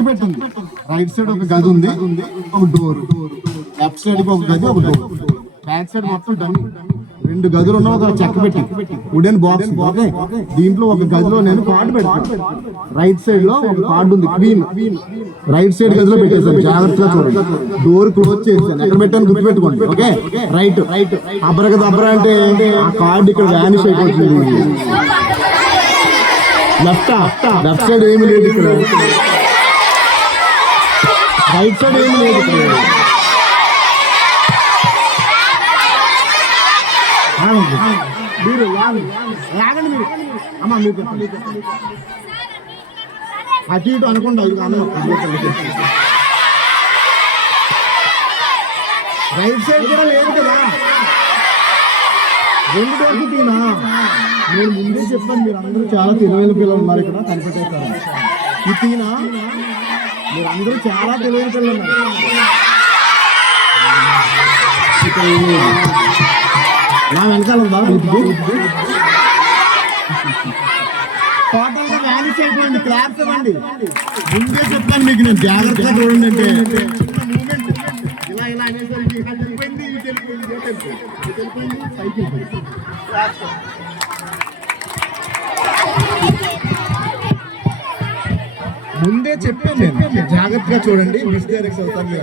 పెట్టింది. Right side ఒక గది ఉంది, ఒక డోర్. లెఫ్ట్ సైడ్ ఒక గది, ఒక డోర్. బ్యాక్ సైడ్ మొత్తం డమ్మి. 2 గదులు ఉన్న ఒక చెక్క పెట్టి వుడెన్ బాక్స్. ఓకే, దీంట్లో ఒక గదిలో నేను కార్డు పెడతాను. రైట్ సైడ్ లో ఒక కార్డు ఉంది, క్వీన్. రైట్ సైడ్ గదిలో పెట్టేసాను, జాగ్రత్తగా చూడండి. డోర్ క్లోజ్ చేశాను. ఎక్కడ పెట్టాను గుర్తు పెట్టుకోండి. Okay, right right. అబ్బరగా దబ్బర అంటే ఆ కార్డు ఇక్కడ వ్యానిష్ అయిపోతుంది. లెఫ్ట్ సైడ్ ఏమి లేదు ఇక్కడ. రైట్ సైడ్ ఏమి లేదు ఇక్కడ. మీరు లాగండి మీరు. అమ్మా మీకు అటు ఇటు అనుకుంటా. రైట్ సైడ్ కూడా లేదు కదా. 2 డోర్లు తీనా. నేను ముందే చెప్పాను, మీరు అందరూ చాలా తెలివైన పిల్లలు ఉన్నారు ఇక్కడ, కనిపెట్టేస్తారు. ఈ తీనా, మీరు అందరూ చాలా తెలివైన పిల్లలు ఉన్నారు. నా వెనకాల ఉందా టోటల్ గా వ్యానిష్ అయిపోయింది. క్లాప్స్ ఇవ్వండి. ముందే చెప్పాను మీకు, నేను జాగ్రత్తగా చూడండి అంటే. మూమెంట్ ఇలా ఇలా అనేసరికి వెళ్ళిపోయింది, ఇటు వెళ్ళిపోయింది, సైకిల్. ముందే చెప్పాను నేను, జాగ్రత్తగా చూడండి, మిస్టేక్స్ అవుతాను.